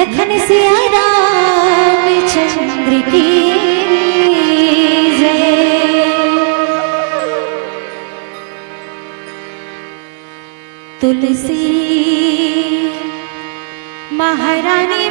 लखन सिया रामचंद्र की जय। तुलसी महारानी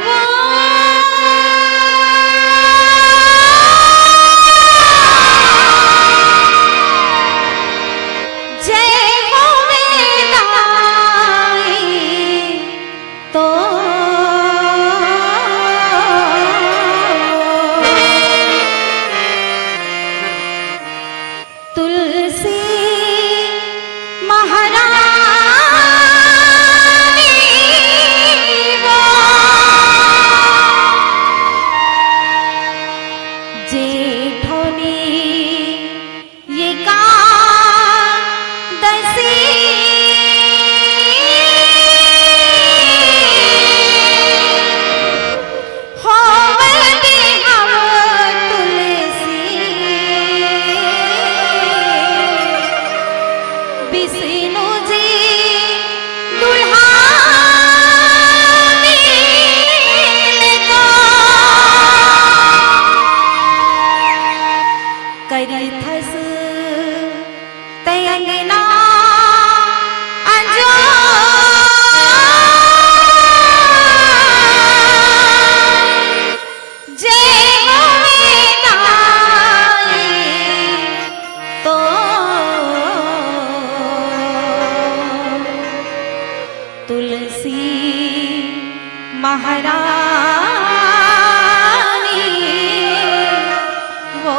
महारानी वो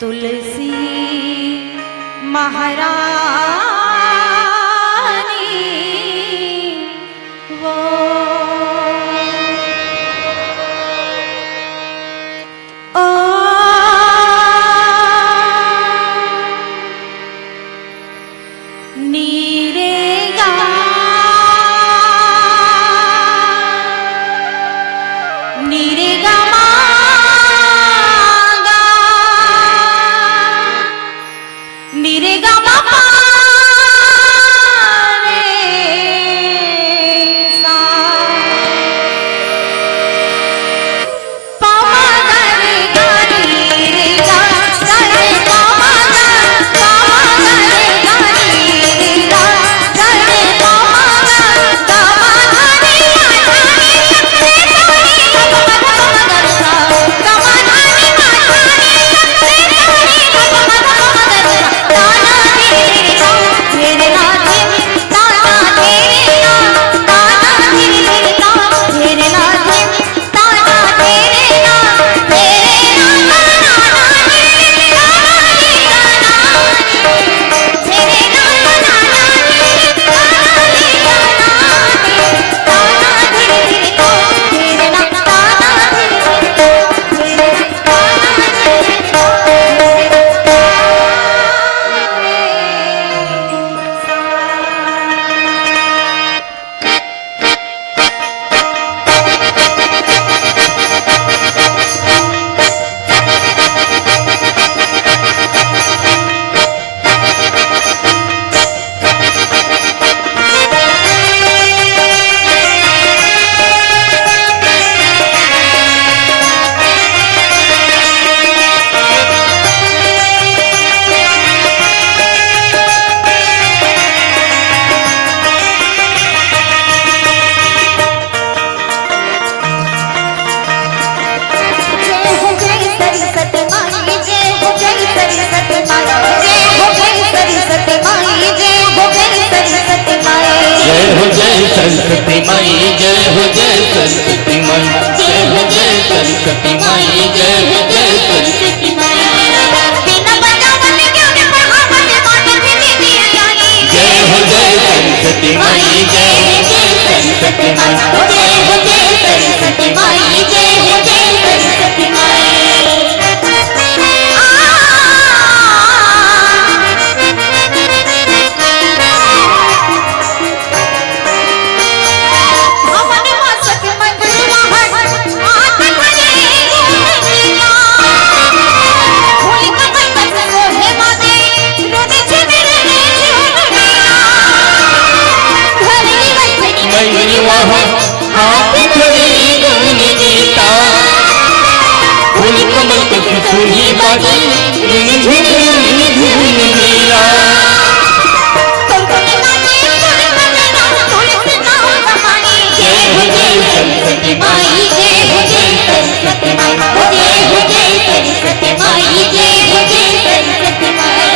तुलसी महारानी वो। सरस्वती माई जय हो जय सरस्वती माई जय हो जय सरस्वती माई जय हो जय सरस्वती माई जय हो जय सरस्वती माई जय हो जय सरस्वती माई जय हो जय सरस्वती माई जय हो जय सरस्वती माई। हमारे माँ सखी मंगलवा है, आते बने बाजी झुन झुन मीरा जय हो जय सरस्वती माई जय हो जय सरस्वती माई जय हो जय सरस्वती माई जय हो जय सरस्वती माई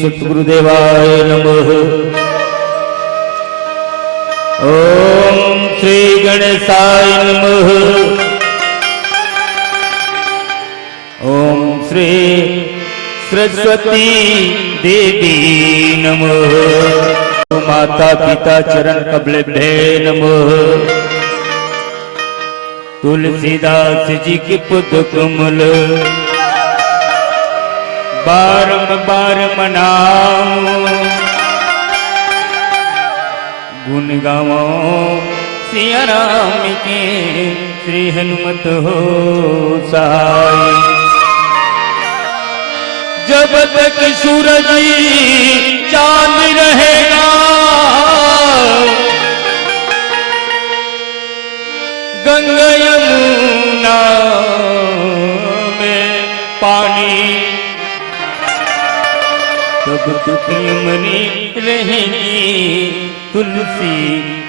सद्गुरुदेवाय नमः। ओम श्री गणेशाय नमः। ओम श्री सरस्वती देवी नमः। माता पिता चरण कमलेभ्ये नमः। तुलसीदास जी के पद कमल बारंबार मनाओ, गुण गाओ सिया राम के, श्री हनुमत हो सहाय। जब तक सूरज चांद रहेगा, गंगा यमुना में पानी, तब दुखमनी रहेगी तुलसी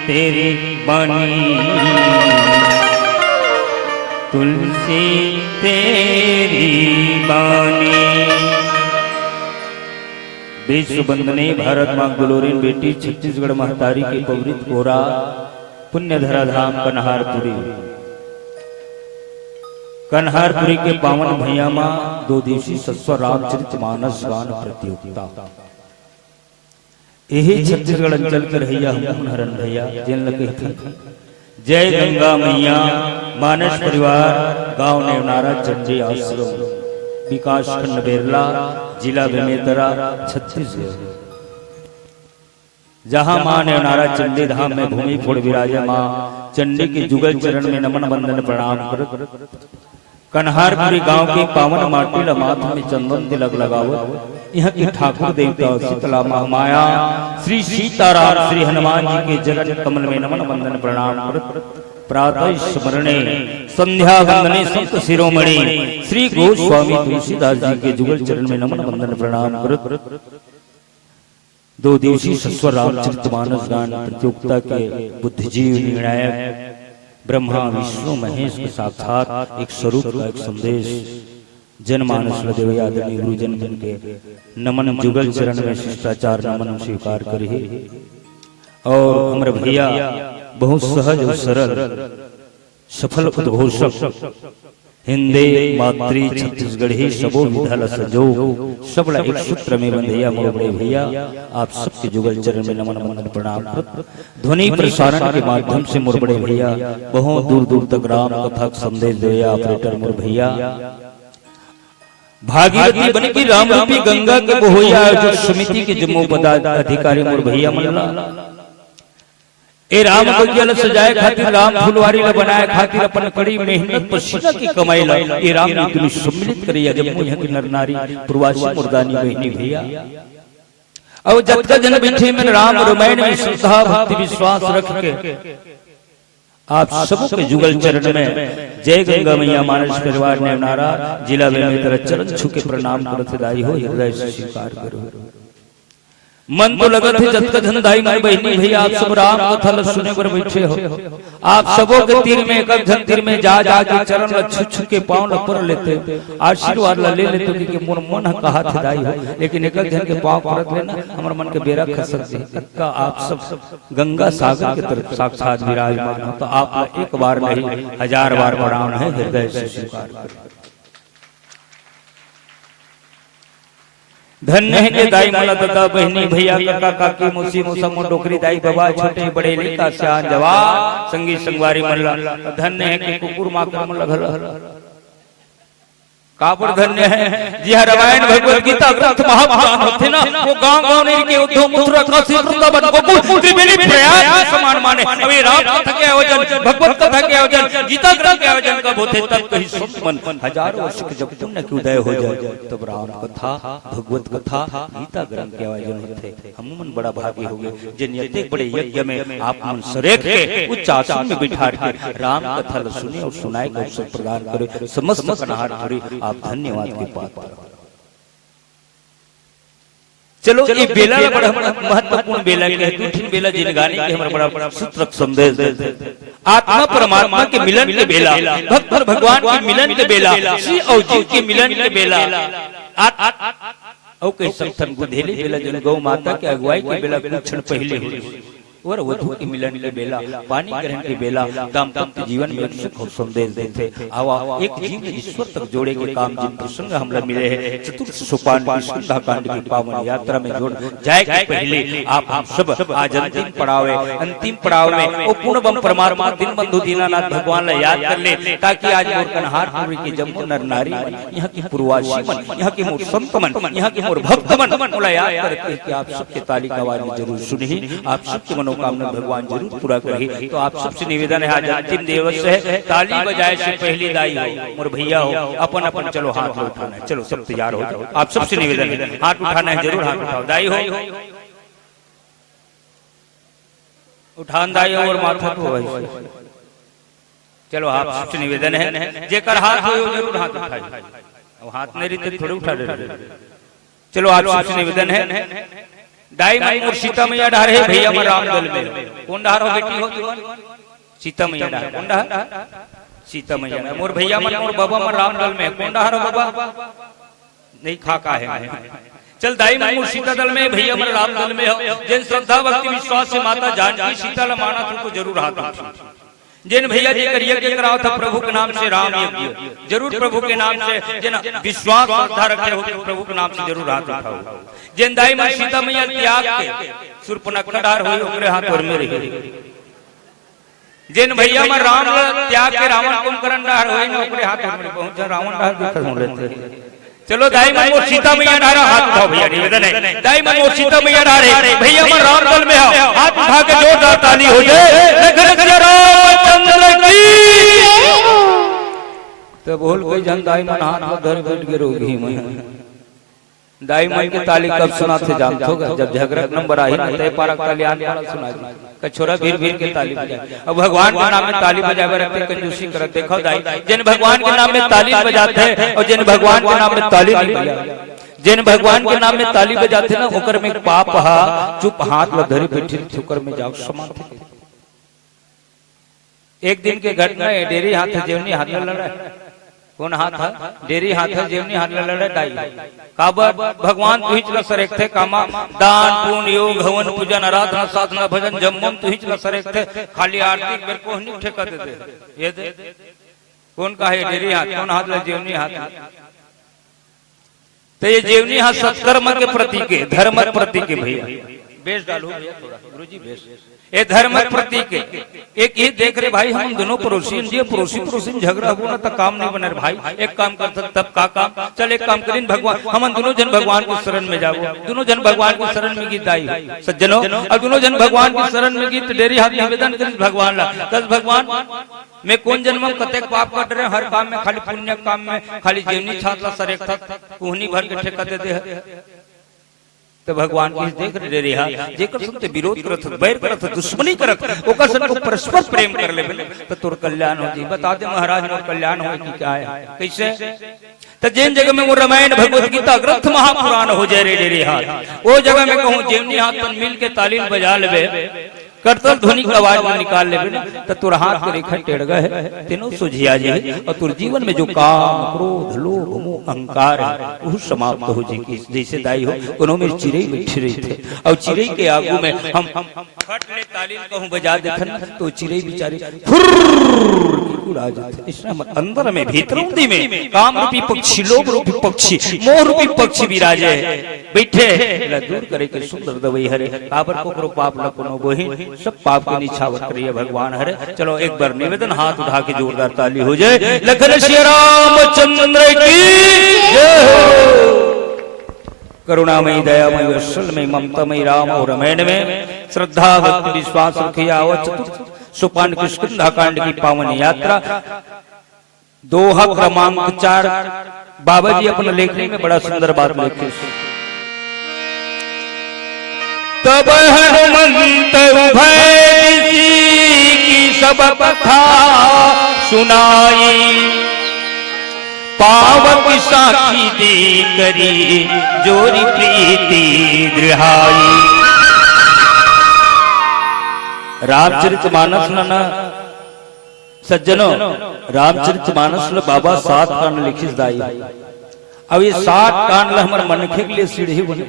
तेरी बानी। तुलसी तेरी बानी। विश्व बंदने भारत मां गुलोरीन बेटी छत्तीसगढ़ महतारी के पवित्र कोरा पुण्यधरा धाम कन्हारपुरी। कन्हारपुरी के पावन भैया मां 2 दिवसीय सस्वर रामचरित मानस गान प्रतियोगिता। यही छत्तीसगढ़ अंचल के रहिया हम हरन भैया जिन लगे जय गंगा मैया मानस परिवार गांव नेवनारा चंडी आश्रम विकास खंड बेरला जिला बेमेतरा छत्तीसगढ़। जहां मां नेवनारा चंडी धाम में भूमि फोड़ विराजे मां चंडी के जुगल चरण में नमन वंदन प्रणाम कर कन्हारपुरी गांव के पावन माटी माथ में चंदन तिलक लगावत यहाँ के ठाकुर देवता शीतला महामाया श्री सीताराम श्री हनुमान जी के जगत कमल में नमन वंदन प्रणाम कर प्रातः स्मरणे संध्या वंदने संत शिरोमणि श्री गोस्वामी तुलसीदास जी के जुगल चरण में नमन वंदन प्रणाम कर 2 दिवसीय सस्वर रामचरित मानस गान प्रतियोगिता के बुद्धिजीव निर्णायक ब्रह्मा विष्णु महेश के साक्षात एक स्वरूप का एक संदेश जनमानस हृदय आदरणीय गुरुजन बन के नमन जुगल चरण में शिष्टाचार नमन स्वीकार करिए। और हमारे भैया बहुत सहज और सरल सफल उद्घोषक हिंदे मातृ छत्तीसगढ़ी सबो विधल सजो सबला एक सूत्र में बंधैया मोर बड़े भैया आप सबके जुगल चरण में नमन वंदन प्रणाम। ध्वनि प्रसारण के माध्यम से मोर बड़े भैया बहुत दूर दूर तक राम कथा संदेश दे ऑपरेटर मोर भैया भागीरथी बन की राम रूपी गंगा के बोहिया जो समिति के जम्मू पदाधिकारी मोर भैया मनला ए राम बगिया सजाए खातिर राम फुलवारी ला बनाए खातिर अपन कड़ी मेहनत पसीना की कमाई ला ए राम ने तुम्हें सम्मिलित करिया जब मुझे के नर नारी प्रवासी मुर्दानी बहनी भैया अब जत जन बिठे में राम रामायण में श्रद्धा भक्ति विश्वास रख के आप सबों के जुगल चरण में जय गंगा मैया मानस परिवार ने नारा जिला में तेरा चरण छू के प्रणाम करत दाई हो हृदय से स्वीकार करो। मन तो लगत है जत धन दाई माई बहनी भैया आप सब राम कथा सुने पर बैठे हो। आप सबों के तीर में एक झन तीर में जा जा के चरण छू छू के पांव पर लेते आशीर्वाद ले लेते कि मोर मन कहा थे दाई हो, लेकिन एक झन के पांव परत लेना हमर मन के बेरा खसक दे का आप सब गंगा सागर के तरफ साक्षात विराजमान हो। तो आप एक बार नहीं 1000 बार प्रणाम है हृदय से स्वीकार करो। धन्य है के दाई माला दादा बहनी भैया काका काकी मौसी मौसा डोकरी दाई बाबा छोटे बड़े लेका सियान जवान संगी संगवारी मल्ला। धन्य है के कुकुर माकर मन लगल कापुर धन्य है जी हाँ। रामायण भगवत गीता ग्रंथ महाभारत होते ना वो गांव गांव नहीं के उद्धव मथुरा काशी वृंदावन गोकुल त्रिवेणी प्रयाग समान माने। अभी राम कथा के आयोजन भगवत कथा के आयोजन गीता ग्रंथ के आयोजन कब होते तब कहीं संत मन हजारों वर्ष के जब पुण्य के उदय हो जाए तब राम कथा भगवत कथा गीता ग्रंथ के आयोजन होते। हम मन बड़ा भागी हो गए जिन यते बड़े यज्ञ में आप मन सरेख के उच्च आसन में बिठा के राम कथा सुने और सुनाए को अवसर प्रदान करे। समस्त कन्हार पूरी आप धन्यवाद के पात्र। चलो ये बेला बड़ा महत्वपूर्ण बेला के है। बेला जिन गाने के हमारा बड़ा सूत्रक संदेश देते आत्मा परमात्मा के मिलन के बेला, भक्त और भगवान के मिलन के बेला, श्री और जीव के मिलन के बेला और कई संतन गुधेली बेला जन गौ माता के अगुवाई के बेला कुछ क्षण पहले हुई और वधु के मिलन के बेला पानी ग्रहण के बेला दाम्पत्य जीवन में सुख और संदेश देते। आवा एक जीव ईश्वर तक जोड़े के काम जिन प्रसंग हम लोग मिले हैं चतुर्थ सोपान की कांड की पावन यात्रा में जोड़ जाए के पहले आप हम सब आज अंतिम पड़ाव में वो पूर्ण बम परमात्मा दिन बंधु दीनानाथ भगवान ला याद कर ले ताकि आज मोर कन्हारपुरी के जम्मू नर नारी यहाँ की पूर्वासी मन, यहाँ की मोर संत मन, यहाँ की मोर भक्त मन बोला याद करते कि आप सबके ताली का आवाज जरूर सुनी, आप सबके मनोकामना भगवान जरूर पूरा करेगी। तो आप सबसे निवेदन है आज अंतिम दिवस है ताली बजाए से पहली दाई हो मोर भैया हो अपन अपन चलो हाथ उठाना है। चलो सब तैयार हो जाओ। आप सबसे निवेदन है हाथ उठाना है, जरूर हाथ उठाओ। दाई हो उठान दाई हो और माथा को चलो। आप सबसे निवेदन है जेकर हाथ हो जरूर हाथ उठाए। हाथ नहीं रहते थोड़े उठा दे। चलो आप सबसे निवेदन है दाई माई मोर सीता मैया डार है भैया मर राम दल में कौन डार हो बेटी हो सीता मैया डार कौन डार सीता मैया मोर भैया मन मोर बाबा मर राम दल में कौन डार हो बाबा नहीं खाका है। चल दाई माई मोर सीता दल में भैया मर राम दल में हो। जिन श्रद्धा भक्ति विश्वास से माता जानकी सीता ला माना तुमको जरूर हाथ जिन भैया जी कर यज्ञ कराओ था प्रभु के नाम से राम यज्ञ जरूर प्रभु के नाम से जिन विश्वास श्रद्धा रखे हो प्रभु के नाम से जरूर हाथ उठाओ। जिन दाई माई सीता मैया त्याग के सुरपनखा डार हुई ओकरे हाथ और में रही। जिन भैया में राम त्याग के रावण कुंभकर्ण डार हुई ना ओकरे हाथ और में पहुंच रावण डार देखकर हो लेते। चलो दाई माई मोर सीता मैया डारा हाथ उठाओ भैया निवेदन है दाई माई मोर सीता मैया डारे भैया में राम दल में हो हाथ उठा के जोरदार ताली हो जाए। रामचंद्र की तो बोल कोई जन दाई मन हाथ धर बैठ के रोगी मैं दाई माई के ताली कब सुना थे जानते हो जब झगड़ा नंबर आई ना तय पारा कल्याण वाला सुना दी छोरा भीड़ भीड़ के ताली बजाए। अब भगवान के नाम में ताली बजावे रखते कंजूसी करते देखो दाई जिन भगवान के नाम में ताली बजाते हैं और जिन भगवान के नाम में ताली नहीं बजाते जिन भगवान के नाम में ताली बजाते ना ओकर में पाप हा चुप हाथ ल धरी बैठी ठोकर में जाओ समाप्त। एक दिन के घटना है डेरी हाथ जेवनी हाथ में लड़ा कौन हाथ था डेरी हाथ जेवनी हाथ में लड़ा दाई काबर भगवान तुहिंचला सरेख थे कामा दान पुण्य योग हवन पूजन आराधना साधना भजन जम्मम तुहिंचला सरेख थे खाली आरती मेरे को नहीं ठेका देते ये दे कौन का है डेरी हाथ कौन हाथ ले जेवनी हाथ। तो ये जेवनी हाथ सत्कर्म के प्रतीक है धर्म प्रतीक है भैया बेस डालो भैया थोड़ा गुरुजी बेस ये धर्म प्रतीक है। एक ये देख रहे भाई हम दोनों पड़ोसी पड़ोसी झगड़ा हो ना तो काम नहीं बना भाई एक काम कर सकते तब का काम चल एक काम करें भगवान हम दोनों जन भगवान के शरण में जाओ दोनों जन भगवान के शरण में गीत दाई सज्जनों और दोनों जन भगवान के शरण में गीत डेरी हाथ निवेदन करें भगवान ला दस भगवान मैं कौन जन्म कतेक पाप कर रहे हर काम में खाली पुण्य काम में खाली जीवनी छात्रा सर एक था कुहनी भर के ठेका दे तो भगवान की देख रहे रिहा जेकर संग विरोध करत बैर करत दुश्मनी करत ओकर संग को परस्पर प्रेम कर ले तो तोर कल्याण हो जी। बता दे महाराज मोर कल्याण हो कि क्या है कैसे तो जिन जगह में वो रामायण भगवत गीता ग्रंथ महापुराण हो जाए रे रिहा वो जगह में कहूं जेवनी हाथ तन मिल के तालीम बजा लेबे करतल ध्वनि का आवाज में निकाल ले तो तुर हाथ के रेखा टेढ़ गए तीनों सुझिया जाए और तुर जीवन में जो काम क्रोध लोभ मोह अहंकार है वो समाप्त हो जाएगी। जैसे दाई हो उन्होंने मेरी चिड़ई बैठी रही थे और चिड़ई के आगू में हम फट ले तालीम कहूं बजा देखन तो चिड़ई बेचारी अंदर में भीतरौंदी में काम रूपी पक्षी लोभ रूपी पक्षी मोह रूपी पक्षी विराजे बैठे दूर करे के सुंदर दवाई हरे काबर को पाप न कोनो बोहि सब पाप के निछावर करिए भगवान हरे। चलो एक बार निवेदन हाथ उठा के जोरदार ताली हो जाए। लखन श्री रामचंद्र की जय हो। करुणामयी दयामयी वत्सलमयी ममतामयी राम और रामायण में श्रद्धा भक्ति विश्वास रखिए। आओ चतुर्थ सोपान किष्किंधा की पावन यात्रा दोहा क्रमांक 4 बाबा जी अपने लेखनी में बड़ा सुंदर बात लिखे। तब हनुमंत उभय की सब कथा सुनाई पावक साखी दे करी जोरी प्रीति दृढ़ाई। रामचरितमानस न सज्जनों रामचरितमानस न बाबा 7 कांड लिखिस दाई। अब ये 7 कांड हमारे मनखे के लिए सीढ़ी बने।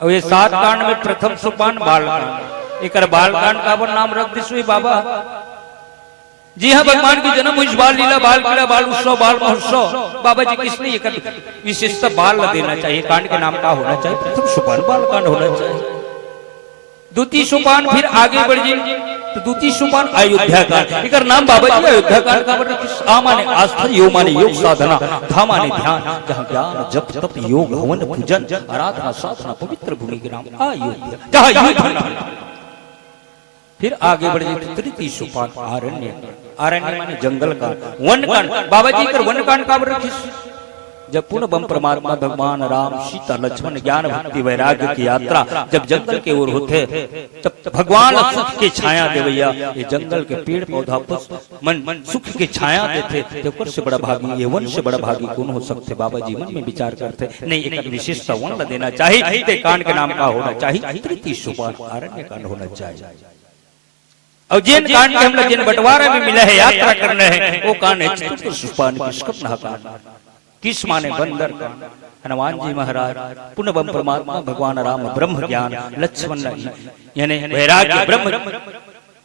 अब ये 7 कांड में प्रथम सोपान बालकांड एक बालकांड का नाम रख दिस बाबा जी। हाँ भगवान की जन्म हुई बाल लीला बाल क्रीड़ा बाल उत्सव बाल महोत्सव बाबा जी किसने ये विशेषता बाल देना चाहिए। कांड के नाम का होना चाहिए प्रथम सोपान बालकांड होना चाहिए। द्वितीय सोपान फिर आगे बढ़ जाए तो द्वितीय सोपान अयोध्या कांड एक नाम बाबा जी अयोध्या कांड का आ माने आस्था यो माने योग साधना धा माने ध्यान जहाँ ज्ञान जप तप योग हवन पूजन आराधना साधना पवित्र भूमि के नाम अयोध्या जहाँ युद्ध। फिर आगे बढ़ जाए तृतीय सोपान आरण्य आरण्य माने जंगल का वन कांड बाबा जी कर वन कांड का रखिस। जब पूर्ण बम परमात्मा भगवान राम सीता लक्ष्मण ज्ञान भक्ति वैराग्य की यात्रा जब जंगल के ओर होते तब भगवान सुख के छाया देवैया ये जंगल के पेड़ पौधा पुष्प मन सुख के छाया देते तो कर से बड़ा भागी ये वन से बड़ा भागी कौन हो सकते। बाबा जी मन में विचार करते नहीं एक विशेषता वन देना चाहिए कांड के नाम का होना चाहिए तृतीय सोपान आरण्य कांड होना चाहिए। और जिन कांड के हम लोग जिन बंटवारा में मिला है यात्रा करना है वो कांड है चतुर्थ सोपान किस माने बंदर का हनुमान जी महाराज पुण्य बम परमात्मा भगवान राम ब्रह्म ज्ञान लक्ष्मण यानी वैराग्य ब्रह्म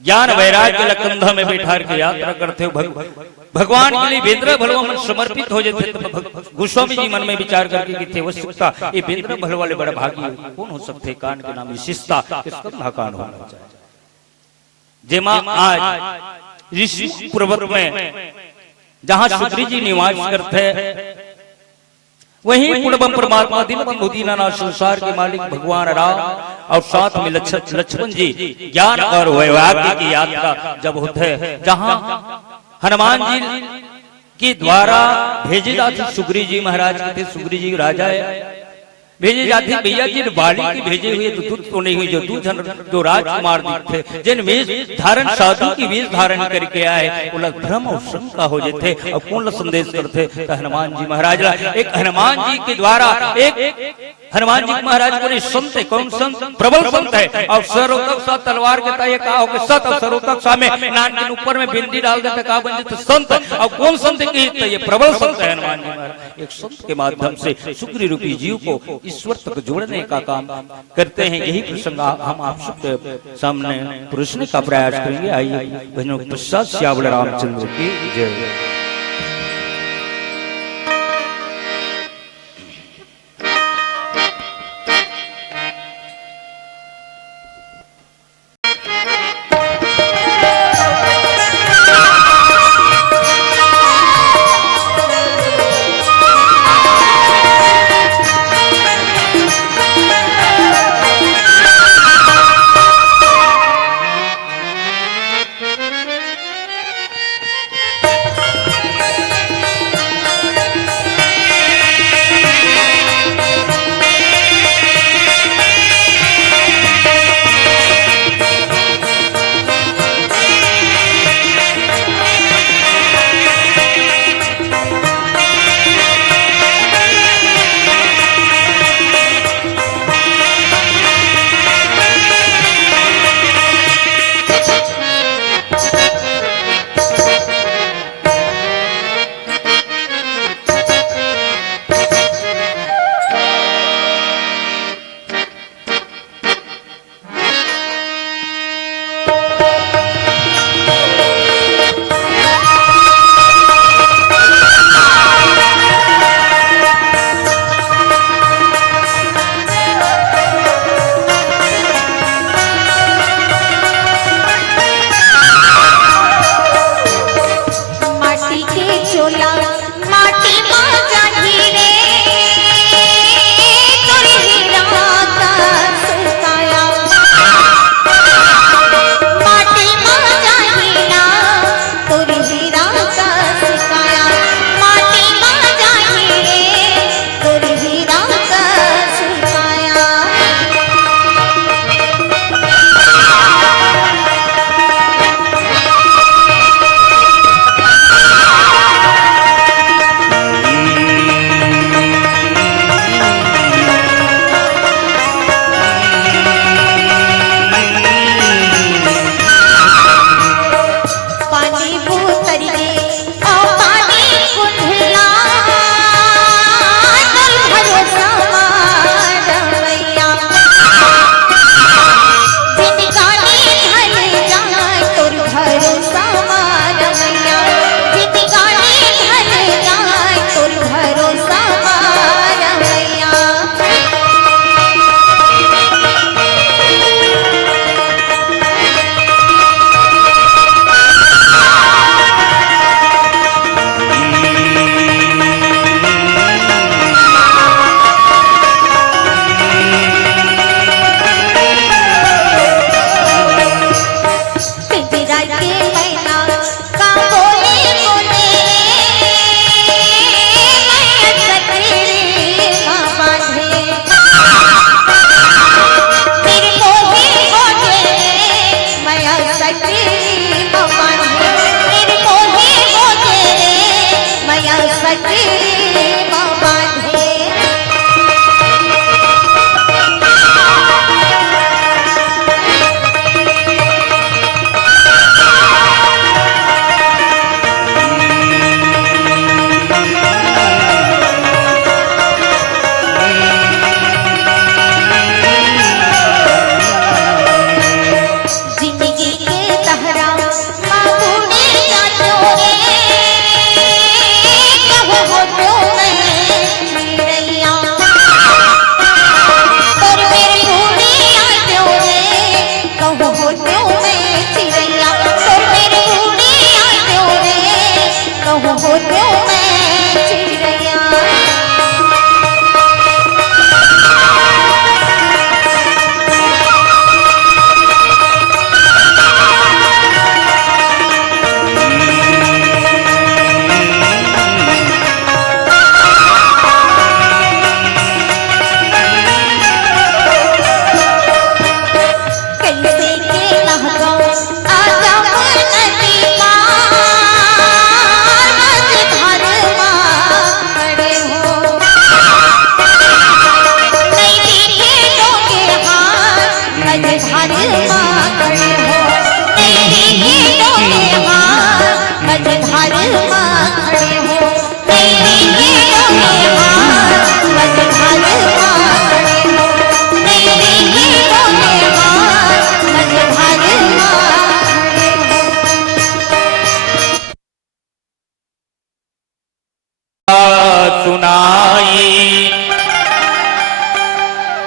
ज्ञान वैराग्य कंधा में बैठा के यात्रा करते हो भगवान के लिए बेंद्र भलवा मन समर्पित हो जाते। तो गोस्वामी जी मन में विचार करके थे वस्तुता ये बेंद्र भल वाले बड़ा भागी कौन हो सकते। कांड के नाम विशेषता किसका कांड होना चाहिए। जेमा आज ऋषि पर्वत में जहाँ सुग्री जी निवास करते वहीं पूर्णबम परमात्मा दिन बंधु दीनानाथ संसार के मालिक भगवान राम और साथ में लक्ष्मण जी ज्ञान और वैराग्य की यात्रा जब होते हैं जहाँ हनुमान जी के द्वारा भेजे जाते सुग्री जी महाराज के थे सुग्री जी राजा है भेजे जाते भैया जी बाली की भेजे हुए तो दूध तो नहीं हुई जो दूध जो राजकुमार थे जिन वेश धारण साधु की वेश धारण करके आए वो भ्रम और शंका हो जाते और पूर्ण संदेश करते तो हनुमान जी महाराज एक हनुमान जी के द्वारा एक हनुमान जी महाराज को संत है कौन संत प्रबल संत है और सरोतक सा तलवार के ताये कहा हो सत और सरोतक सा में नान के ऊपर में बिंदी डाल देते कहा बन जाते संत और कौन संत की ये प्रबल संत है हनुमान जी महाराज एक संत के माध्यम से सुग्री रूपी जीव को ईश्वर तक जोड़ने का काम करते हैं। यही प्रसंग हम आप सबके सामने पुरुषने का प्रयास करेंगे। आइए भजनों के पश्चात श्यावल रामचंद्र की जय।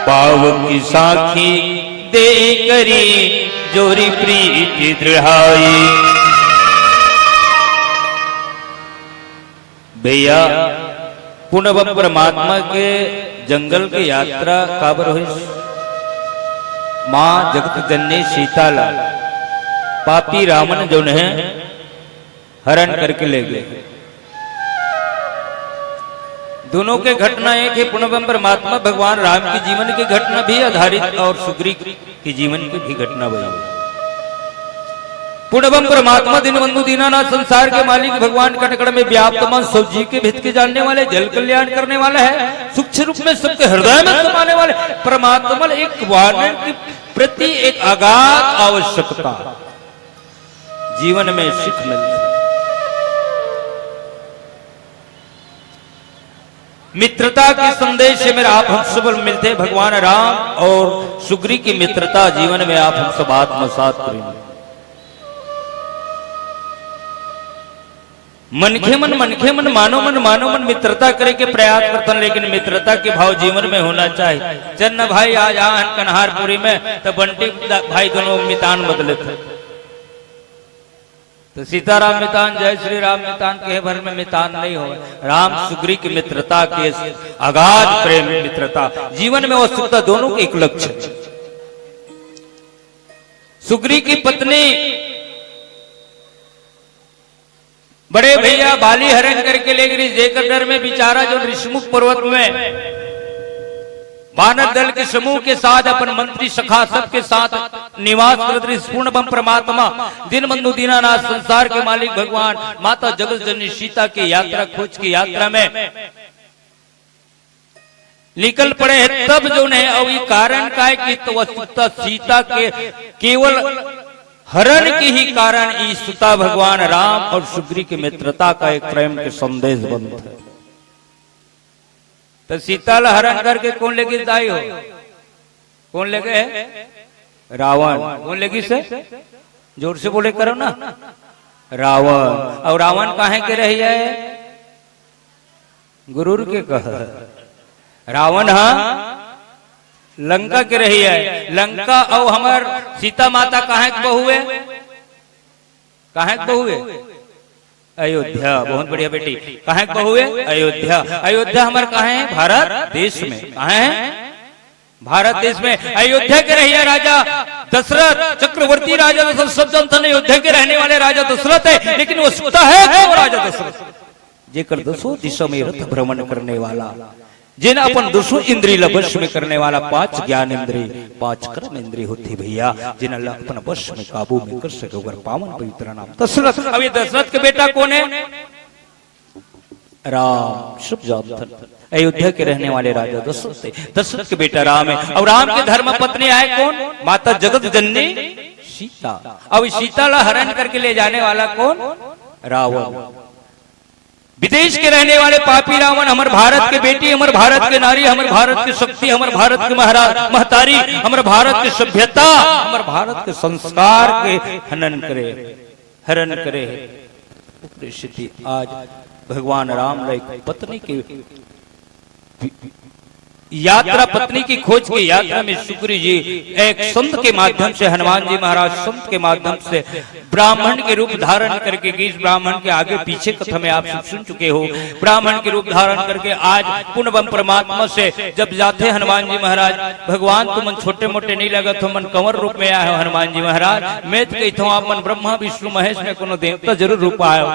पाव की साखी दे करी जोरी प्रीति दृढ़ाई। भैया पुनः परमात्मा के जंगल की यात्रा काबर हुई। मां जगत जननी सीताला पापी रावण जो है हरण करके ले गए। दोनों के घटना एक है। पुनः परमात्मा भगवान राम के जीवन की घटना भी आधारित और सुग्रीव के जीवन की भी घटना वही। पुनः परमात्मा दीनबंधु दीनानाथ संसार के मालिक भगवान कटकड़ में व्याप्त मन सब जीव के हित के जानने वाले जल कल्याण करने वाला है। सूक्ष्म रूप में सबके हृदय में समाने वाले परमात्मा एक वानर के प्रति एक अगाध आवश्यकता जीवन में सीख मिलती। मित्रता के संदेश में आप हम सब मिलते। भगवान राम और सुग्रीव की मित्रता जीवन में आप हम सब आत्मसात करेंगे। मनखे मन मानो मन मित्रता करे के प्रयास करतन, लेकिन मित्रता के भाव जीवन में होना चाहिए। चन्ना भाई आज आन कन्हारपुरी में तो बंटी भाई दोनों मितान बदले थे। तो सीताराम मितान जय श्री राम मितान के भर में मितान नहीं हो। राम सुग्रीव की मित्रता के अगाध प्रेम मित्रता जीवन में वस्तुतः दोनों के एक लक्ष्य। सुग्रीव की पत्नी बड़े भैया बाली हरण करके ले गई। जेकर डर में बेचारा जो ऋषमुख पर्वत में वानर दल के समूह के साथ अपन मंत्री सखा सबके साथ निवास करते पूर्ण बम परमात्मा दीनबंधु दीनानाथ संसार के मालिक भगवान माता जगत जननी सीता की यात्रा खोज की यात्रा में निकल पड़े हैं। तब जो है और ये कारण का है कि तो वस्तुतः सीता के केवल हरण के ही कारण ई सुता भगवान राम और सुग्रीव की मित्रता का एक प्रेम के संदेश बनता है। तो सीता ला हरण करके कौन लेगी दाई हो? कौन ले गए? रावण। कौन लेगी से? जोर से बोले करो ना। रावण। और रावण काहे के रही है? गुरूर के कह रावण हाँ लंका के रही है। लंका और हमार सीता माता काहे के बहू है? काहे के बहू है? अयोध्या। बहुत बढ़िया बेटी। कहाँ के बहू है? अयोध्या। अयोध्या हमारे कहाँ है? भारत देश में। कहाँ है? भारत देश में। अयोध्या के रहिया राजा दशरथ चक्रवर्ती राजा दशरथ सब जनता ने अयोध्या के रहने वाले राजा दशरथ है। लेकिन वो सुता है वो राजा दशरथ जेकर दसों दिशा में रथ भ्रमण करने वाला, जिन अपन दसों इंद्रिय वश में करने वाला, 5 ज्ञान इंद्रिय 5 कर्म इंद्रिय होती भैया, जिन अल्लाह अपन वश में काबू में कर सके उगर पावन पवित्र नाम दशरथ। अब ये दशरथ के बेटा कौन है? राम। सब जानते अयोध्या के रहने वाले राजा दशरथ थे। दशरथ के बेटा राम है। और राम की धर्म पत्नी आए कौन? माता जगत जननी सीता। अब सीता ला हरण करके ले जाने वाला कौन? रावण। विदेश के रहने वाले पापी रावण हमारे भारत के बेटी, हमारे भारत के नारी, हमारे भारत की शक्ति, हमारे भारत के महाराज महतारी, हमारे भारत की सभ्यता, हमारे भारत के संस्कार के हनन करे, हरण करे। स्थिति आज भगवान राम ने पत्नी की यात्रा, पत्नी की खोज की यात्रा में सुग्रीव जी एक संत के माध्यम से, हनुमान जी महाराज संत के माध्यम से ब्राह्मण के रूप धारण करके, इस ब्राह्मण के आगे पीछे कथा में आप सब सुन चुके हो, ब्राह्मण के रूप धारण करके आज पुनः परमात्मा से जब जाते हनुमान जी महाराज, भगवान तो मन छोटे मोटे नहीं लगा तो मन कंवर रूप में आए हो हनुमान जी महाराज। मैं तो कहता हूँ आप मन ब्रह्मा विष्णु महेश में कोनो देवता जरूर रूप आयो,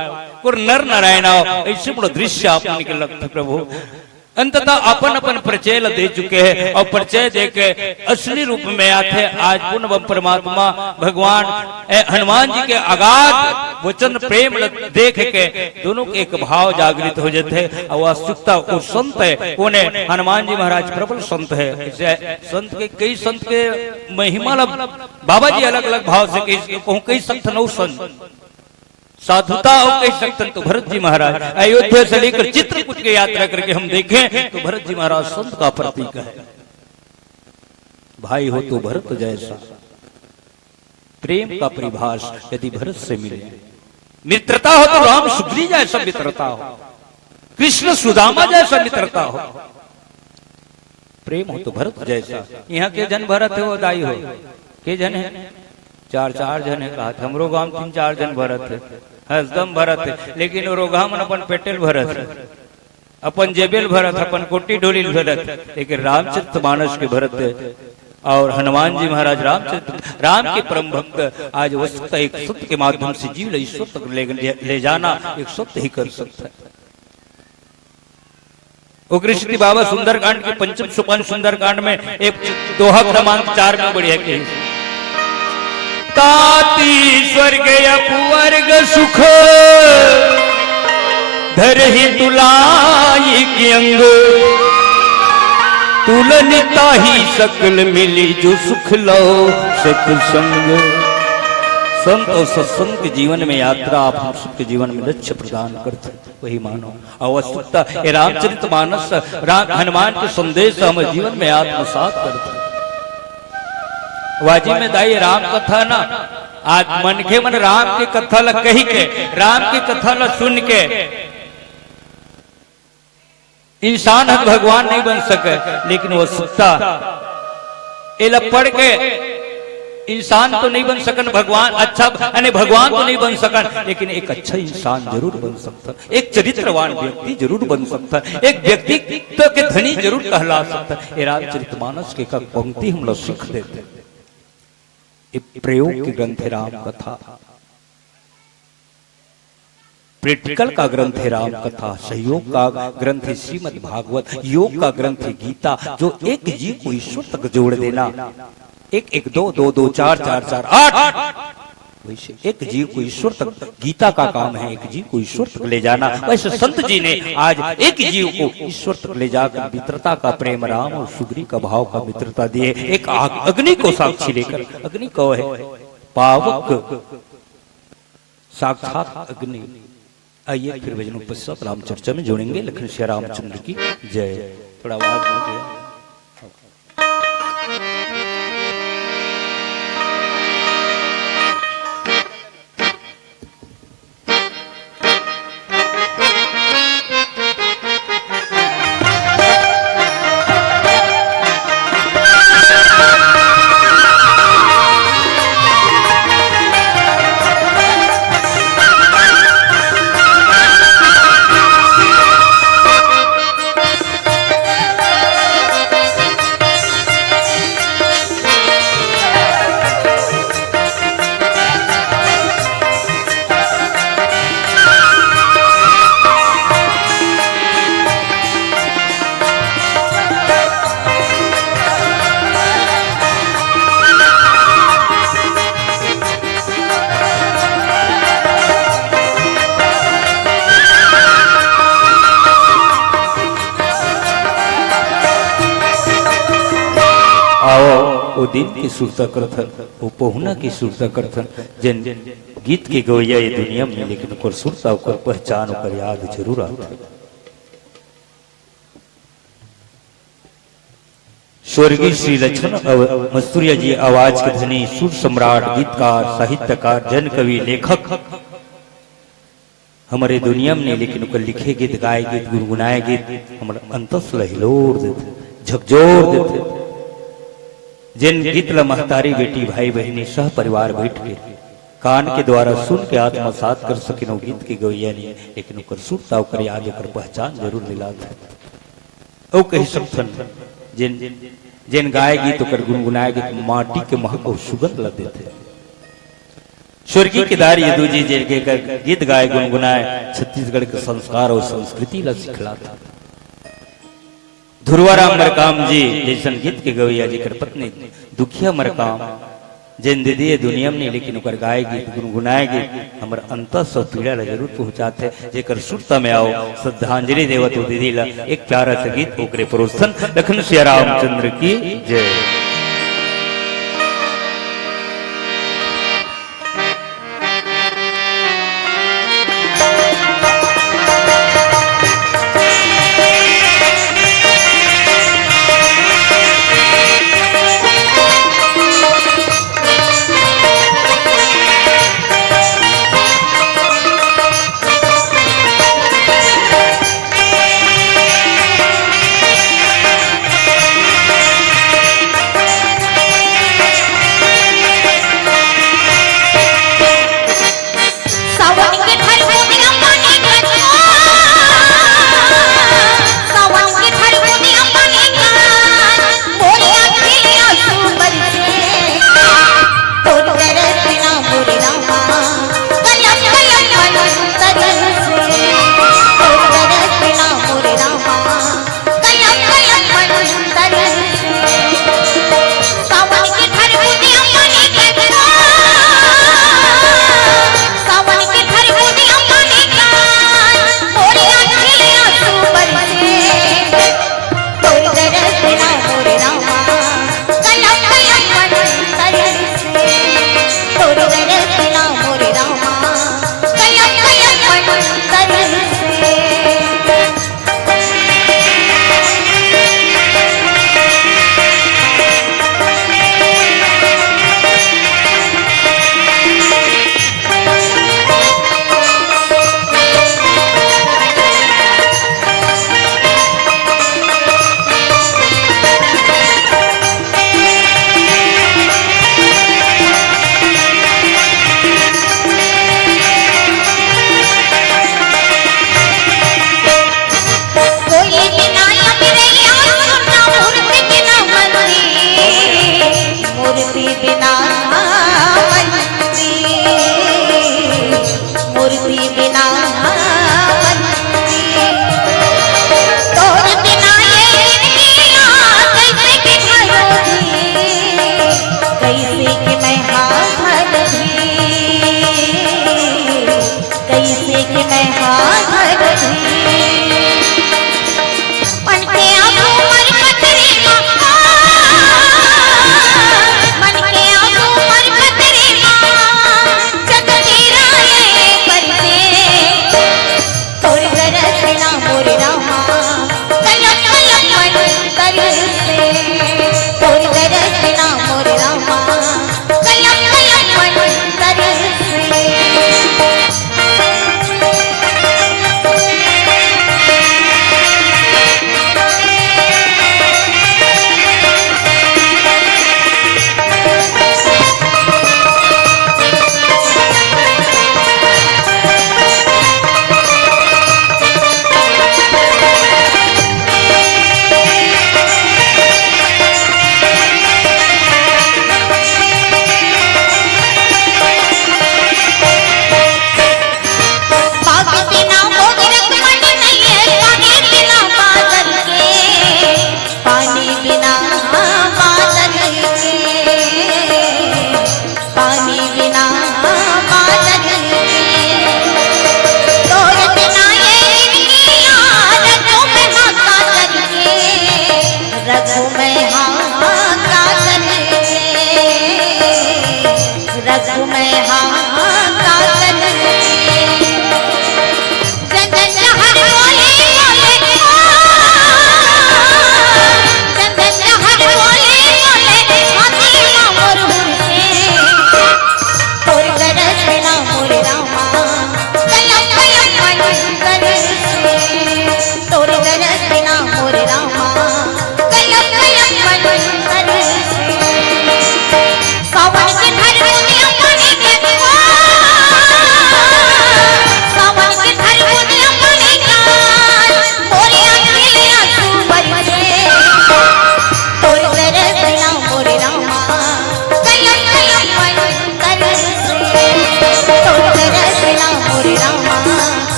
कोई नर नारायण आओ, ऐसे बड़ा दृश्य आप निकल लगते प्रभु। अंततः अपन अपन परिचय दे चुके हैं और परिचय देके असली रूप में आते आज पुनः परमात्मा भगवान हनुमान जी के अगाध वचन प्रेम देख के दोनों के एक भाव जागृत हो जाते हैं। और वास्तविकता वो संत है कौन है? हनुमान जी महाराज प्रबल संत है। संत के कई संत के महिमा बाबा जी अलग अलग भाव से कई संत नौ संत साधुता और कह सकते तो भरत जी महाराज अयोध्या से लेकर चित्रकूट की यात्रा करके हम देखें तो भरत जी महाराज संत का प्रतीक है। भाई हो तो भरत जैसा, प्रेम का परिभाष यदि भरत से मिले, मित्रता हो तो राम सुग्रीव जैसा मित्रता हो, कृष्ण सुदामा जैसा मित्रता हो। प्रेम हो तो भरत जैसा। यहाँ के जन भरत है वो दाई हो के जन है 4 जन है कहा हमरो गांव 3-4 जन भरत है हसदम भरत है लेकिन रोगामन अपन पेटेल भरत है अपन जेबेल भरत अपन कोटी ढोलिल भरत लेकिन रामचरितमानस के भरत है। और हनुमान जी महाराज राम के परम भक्त आज वस्तुतः एक सत्य के माध्यम से जीव ईश्वर तक ले जाना एक सत्य ही कर सकता है। उग्रश्री बाबा सुंदरकांड के पंचम सोपान सुंदरकांड में एक दोहा क्रमांक 4 में बढ़िया के ताती स्वर्ग अपवर्ग सुख धरहि तुलाई के अंग तुलनिता ही सकल मिली जो सुख लो सत्संग। संत और सत्संग के जीवन में यात्रा आप हम सबके जीवन में लक्ष्य प्रदान करते वही मानो अवस्तुता रामचरितमानस हनुमान के संदेश हम जीवन में आत्मसात करते। वाजी में दाई राम कथा ना आज मन के मन राम की कथा ला कही के राम की कथा ला सुन के इंसान भगवान नहीं बन सके लेकिन वो सुता एला पढ़ के इंसान तो नहीं बन सकन भगवान अच्छा यानी भगवान तो नहीं बन सकन लेकिन एक अच्छा इंसान जरूर बन सकता एक चरित्रवान व्यक्ति जरूर बन सकता एक व्यक्तित्व के धनी जरूर कहला सकता। ये रामचरितमानस के का पंक्ति हम लोग सीख देते प्रयोग की ग्रंथ है राम कथा प्रैक्टिकल का ग्रंथ है राम कथा सहयोग का ग्रंथ है श्रीमद् भागवत योग का ग्रंथ है गीता जो एक जीव को ईश्वर तक जोड़ देना 1 2 2 2 4 4 4 8 वैसे एक जीव को ईश्वर तक गीता का काम है एक जीव को ईश्वर तक ले जाना। वैसे संत जी ने आज एक जीव को ईश्वर तक ले जाकर मित्रता का प्रेम राम और सुग्री का भाव का मित्रता दिए एक अग्नि को साक्षी लेकर अग्नि कौ है पावक साक्षात अग्नि। आइए फिर भजनों पश्चात राम चर्चा में जोड़ेंगे। लखन श्री रामचंद्र की जय। थोड़ा आवाज हो गया वो दिन की सुरता करथन वो पहुना की सुरता करथन जन गीत के गवैया ये दुनिया में लेकिन ओकर सुरता ओकर पहचान ओकर याद जरूर आता। स्वर्गीय श्री लक्ष्मण मस्तूरिया जी आवाज के धनी सुर सम्राट गीतकार साहित्यकार जन कवि लेखक हमारे दुनिया में लेकिन ओकर लिखे गीत गाए गीत गुनगुनाए गीत हमारे अंतस हिलोर देते झकझोर देते जिन गीत ला महतारी बेटी भाई बहनी सह परिवार बैठ के कान के द्वारा सुन के आत्मसात कर सकिन गीत के गवैया नहीं लेकिन ओकर सुरता ओकर याद ओकर पहचान जरूर दिलाता ओ कही सकथन जिन जिन गाय गीत ओकर गुनगुनाए गीत माटी के महक और सुगंध ला देते। स्वर्गीय केदार यदु जी जिनके गीत गाए गुनगुनाए छत्तीसगढ़ के संस्कार और संस्कृति ला सिखलाता। ध्रुवाराम मरकाम जी जैसन गीत के गवैया जी कर पत्नी दुखिया मरकाम जिन दीदी दुनिया में लेकिन ओकर गाय गीत गुनगुनाए गीत हमर अंतर सब पीड़ा ला जरूर पहुंचाते जेकर सुरता में आओ श्रद्धांजलि देवत दीदी ला एक प्यारा सा गीत ओकरे प्रोत्साहन लखन श्री रामचंद्र की जय।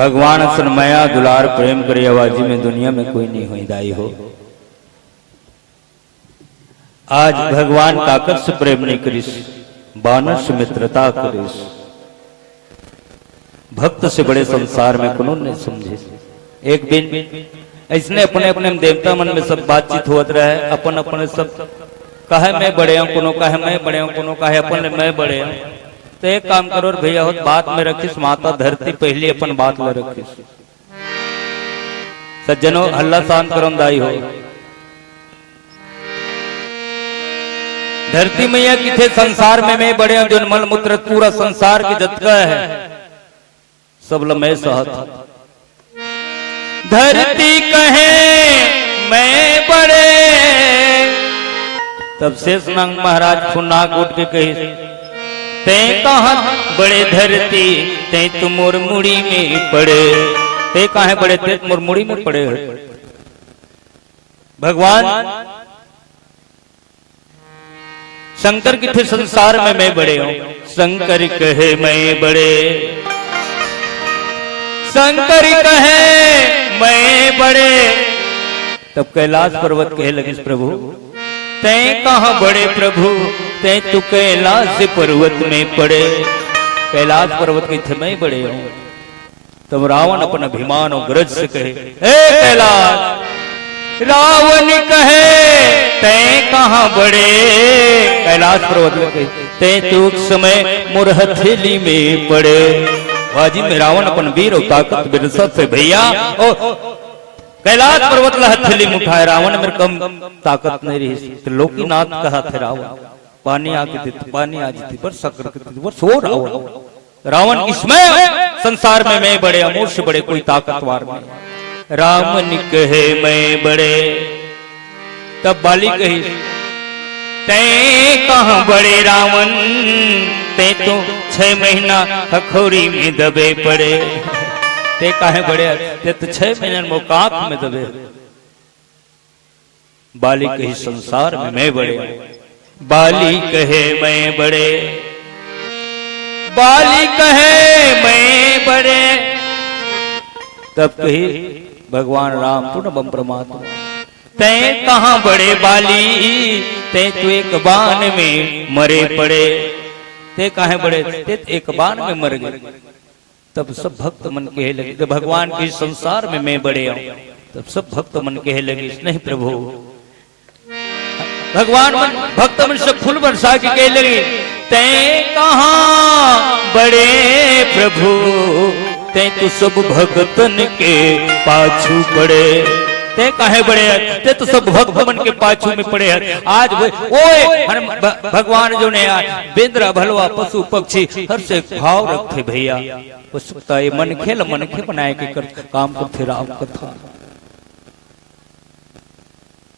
भगवान सनमया दुलार प्रेम करे आवाजी में दुनिया में कोई नहीं हुई दाई हो। आज भगवान काकर से प्रेम नहीं करिस, बानर से मित्रता करिस। भक्त से बड़े संसार में कौन नहीं समझे। एक दिन इसने अपने अपने देवता मन में सब बातचीत होत रहे, अपन अपने सब कहे मैं बड़े हूं, कोनो कहे मैं बड़े हूं, कोनो कहे अपन मैं बड़े हूं। तो एक काम करो भैया हो, बात में रखिस माता धरती पहले अपन बात में रखिस। सज्जनों हल्ला शांत करम दाई हो। धरती मैया किथे संसार में मैं बड़े हूं, जो मल मूत्र पूरा संसार के जतका है सब लम्हे सहत। धरती कहे मैं बड़े, तब शेषनाग महाराज फुनाक उठ के कही ते कहा बड़े धरती ते तुम मोर मुड़ी में पड़े। ते कहा बड़े ते मोर मुड़ी में पड़े। भगवान शंकर की थे संसार में मैं बड़े हूं। शंकर कहे मैं बड़े, शंकर कहे मैं बड़े। तब कैलाश पर्वत कहे लगे प्रभु तै कहां बड़े प्रभु, तै तू कैलाश पर्वत में पड़े। कैलाश पर्वत के थे मैं बड़े हूं। तब रावण अपन अभिमान और गरज से कहे हे कैलाश। रावण कहे तै कहां बड़े। कैलाश पर्वत में कहे तै तू समय मोर हथेली में पड़े। बाजी में रावण अपन वीर और ताकत विरसत से भैया और कैलाश पर्वत ला हथेली में उठाए। रावण मेरे कम ताकत नहीं रही। त्रिलोकीनाथ कहा थे रावण पानी आके देते, पानी आ जाती पर शक्कर के पर सो रावण इसमें संसार में मैं बड़े, अमूर से बड़े कोई ताकतवर नहीं। राम कहे मैं बड़े। तब बाली कही तै कहां बड़े रावण, ते तो 6 महीना हखोरी में दबे पड़े। ते काहे बड़े, ते तो 6 महीने मोकाक में दबे। बाली कही संसार में मैं बड़े। बाली कहे मैं बड़े, बाली कहे मैं बड़े। तब कही भगवान राम पूर्ण परमात्मा तै कहां बड़े बाली, ते तो एक बाण में मरे पड़े। ते काहे बड़े, ते एक बाण में मर गए। तब सब भक्त मन कहे लगे तो भगवान के संसार में मैं बड़े हूं। तब सब भक्त मन कहे लगे नहीं प्रभु। भगवान मन भक्त मन से फूल बरसा के कहे लगे तै कहां बड़े प्रभु, तै तो सब भक्तन के पाछू पड़े। ते काहे बड़े, ते तो सब भक्त मन के पाछू में पड़े हैं। आज ओए भगवान जो ने बेंद्रा भलवा पशु पक्षी हर से भाव रखते भैया। पशुता ये मन खेल मन खे बनाए के कर काम करते राम कथा।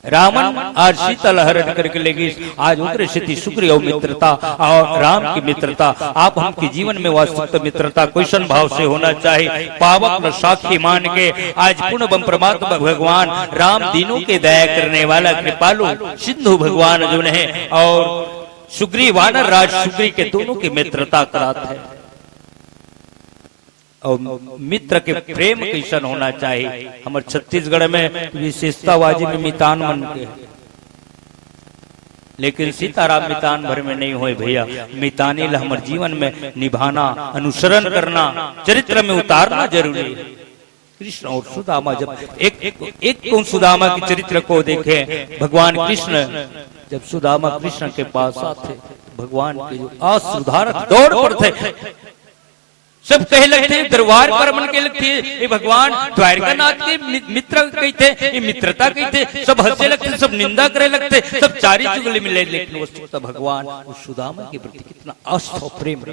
रावण आज सीता हरण करके लेगी। आज उग्र स्थिति सुग्रीव मित्रता और राम की मित्रता आप हम के जीवन में वास्तविक मित्रता क्वेश्चन भाव से होना चाहिए। पावक साक्षी मान के आज पूर्ण बम परमात्मा भगवान राम दीनों के दया करने वाला कृपालु सिंधु भगवान जो है और सुग्रीव वानर राज सुग्री के दोनों की मित्रता कराते हैं। और मित्र के प्रेम कैसन होना चाहिए। हमारे छत्तीसगढ़ में विशेषतावाजी में मितान मन के, लेकिन सीताराम मितान भर में नहीं हुए भैया। मितानी हमारे जीवन में निभाना, अनुसरण करना, चरित्र में उतारना जरूरी है। कृष्ण और सुदामा जब एक कौन सुदामा के चरित्र को देखे, भगवान कृष्ण जब सुदामा कृष्ण के पास आते, भगवान के जो असाधारण दौड़ पड़ते, सब कहे लगते दरबार पर मन के लगते ये भगवान द्वारका नाथ के मित्र कहते, ये मित्रता कहते। सब हंसे लगते, सब निंदा करे लगते, सब चारी चुगली मिले। लेकिन वस्तुतः भगवान उस सुदामा के प्रति कितना अस्थायी प्रेम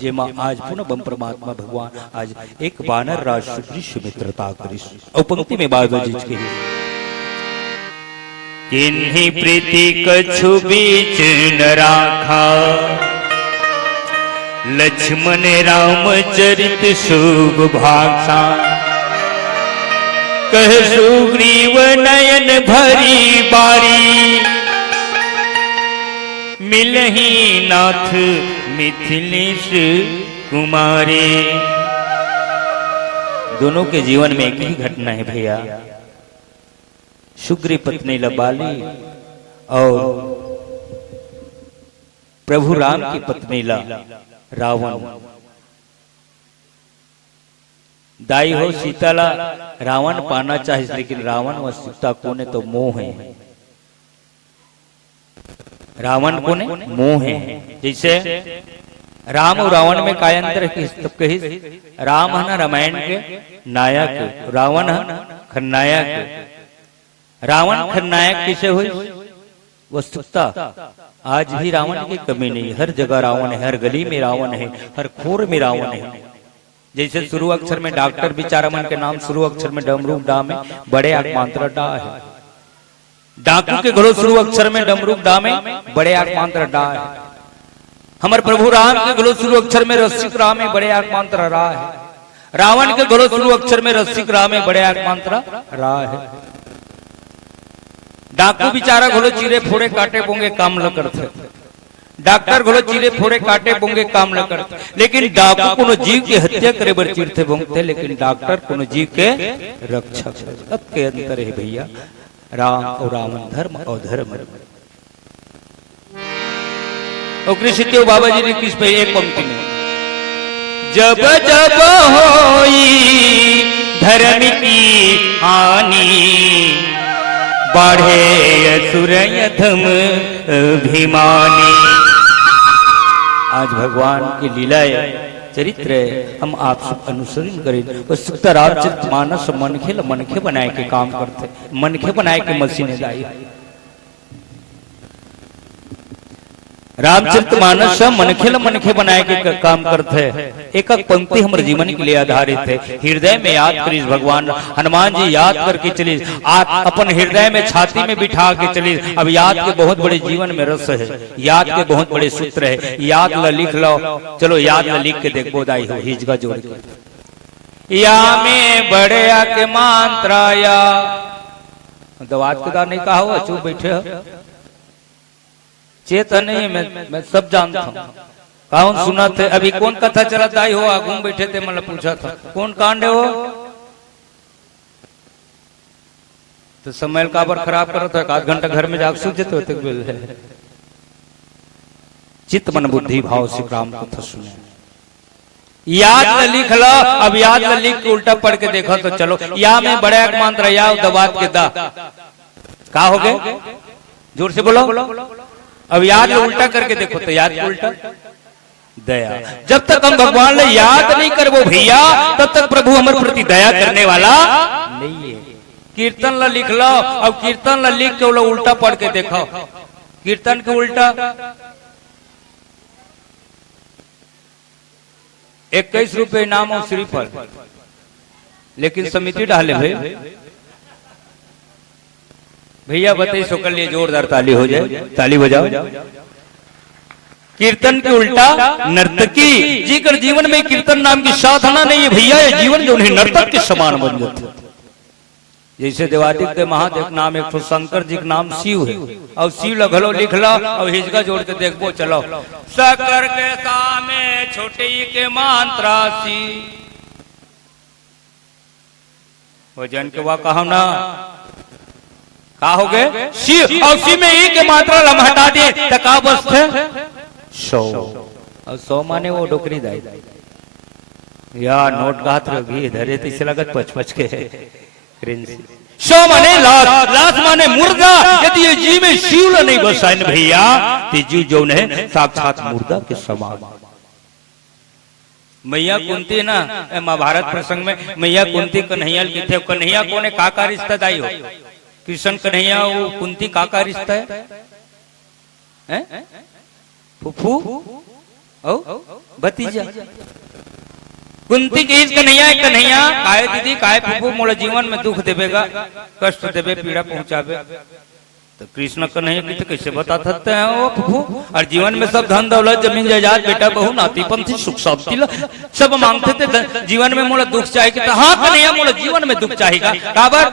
जे मां आज पुनः बम परमात्मा भगवान आज एक वानर राज सुग्रीव से मित्रता करिस। और पंक्ति में बाबूजी के किन्हीं प्रीति कछु बीच न राखा, लक्ष्मण राम चरित शुभ भाषा। कह सुग्रीव नयन भरी बारी, मिलही नाथ मिथिलेश कुमारी। दोनों के जीवन में एक ही घटना है भैया। शुक्र पत्नी लबाली और प्रभु राम की पत्नी रावण। दाई हो सीताला रावण पाना चाहिए, लेकिन रावण व सीता को ने तो मोह है। रावण को ने मोह है। जैसे राम और रावण में काय अंतर है? राम है ना रामायण के नायक, रावण है खलनायक। रावण खलनायक किसे हुई? वस्तुतः आज भी रावण की कमी नहीं, हर जगह रावण है, हर गली में रावण है, हर खोर में रावण है। जैसे शुरू अक्षर में डॉक्टर बिचारामन के नाम, शुरू अक्षर में डमरूक डा में बड़े आक मात्रा डा है। डाकू के घरों शुरू अक्षर में डमरूक डा में बड़े आक मात्रा डा है। हमारे प्रभु राम के घरों शुरू अक्षर में रसिक राम में बड़े आक मात्रा रा है। रावण के घरों शुरू अक्षर में रसिक राम में बड़े आक मात्रा रा है। डाकू बिचारा घोलो चीरे फोड़े काटे बोंगे काम न करते, डॉक्टर घोलो चीरे फोड़े काटे बोंगे काम न करते। लेकिन डाकू कोनो जीव की हत्या करे बर चीरते बोंगते, लेकिन डॉक्टर कोनो जीव के रक्षा करे। अब के अंतर है भैया राम और रावण, धर्म और धर्म। और कृष्ण बाबा जी ने किस पे एक पंक्ति में, जब जब होई धर्म की हानि बढ़े असुर यथम अभिमानी। आज भगवान की लीलाएं चरित्र हम आप सब अनुसरण करें। वस्तुत रामचरित मानस मनखे बनाए के काम करते, मनखे बनाए के मशीनें दाई। रामचरित मानस मनखे बनाए के काम करते हैं। एक एक पंक्ति हमारे जीवन के लिए आधारित है। हृदय में याद करीस भगवान हनुमान जी, याद करके चलीस, अपन हृदय में छाती में बिठा के चलीस। अब याद के बहुत बड़े जीवन में रस है, याद के बहुत बड़े सूत्र है। याद ला लिख लो, चलो याद ला लिख के देखो दाई हो हिजगा जोड़ के। या में बड़े आके मंत्रा या दवात के दार नहीं कहा हो, चुप बैठे हो, चेतन नहीं, मैं सब जानता हूँ। कौन सुना थे? अभी कौन कथा चला दाई हो आगू बैठे थे, मतलब पूछा था कौन कांड है वो? तो समय का बार खराब करो तो 1 घंटा घर में जाग सूझे तो चित्त मन बुद्धि भाव से राम कथा सुने। याद लिख लो, अब याद लिख के उल्टा पढ़ के देखो तो चलो। या में बड़े मंत्र या दबात के दा का हो गए, जोर से बोलो। अब याद उल्टा करके देखो तो याद उल्टा दया। जब तक हम भगवान ने याद नहीं कर वो भैया, तब तक प्रभु हमारे प्रति दया करने वाला नहीं है। कीर्तन ला लिख लो, अब कीर्तन ला लिख के उल्टा पढ़ के देखो। कीर्तन के उल्टा 21 रुपए इनाम और श्रीफल, लेकिन समिति डाले भाई भैया बताइए सो कर लिए जोरदार ताली हो जाए, ताली बजाओ। कीर्तन के उल्टा नर्तकी जी कर जीवन में कीर्तन नाम की साधना नहीं है भैया, ये जीवन जो उन्हें नर्तक के समान बन जाते। जैसे देवादित्य महादेव नाम एक शंकर जी का नाम शिव है, और शिव लगलो लिख लो और हिजगा जोड़ के देखो चलो। शकर के सामे छोटी के मंत्रासी वजन के वा कहा ना का हो गए शिव, और शिव में एक मात्रा लम हटा दिए तो का बस थे 100, और 100 माने वो डोकरी दाई या नोट का हाथ रखी धरे तो इसे लगत 55 के है। 100 माने लाश माने मुर्दा। यदि ये जीव में शिव नहीं बसा भैया तो जीव जो है साक्षात मुर्दा के समान। मैया कुंती ना महाभारत प्रसंग में मैया कुंती कन्हैया की थे, कन्हैया को ने काका रिश्ता दाई हो, कृष्ण कन्हैया वो कुंती काका रिश्ता है, फूफू ओ भतीजा। कुंती के कन्हैया कन्हैया काय दीदी काय फूफू मोला जीवन में दुख देवेगा, कष्ट देवे, पीड़ा पहुंचावे। तो कृष्ण कन्हैया की तो कैसे बता सकते हैं वो फूफू, और जीवन में सब धन दौलत जमीन जायदाद बेटा बहू नाती पंथी सुख शांति सब मांगते थे। जीवन में मोला दुख चाहिए तो हाँ कन्हैया मोला जीवन में दुख चाहिएगा, काबर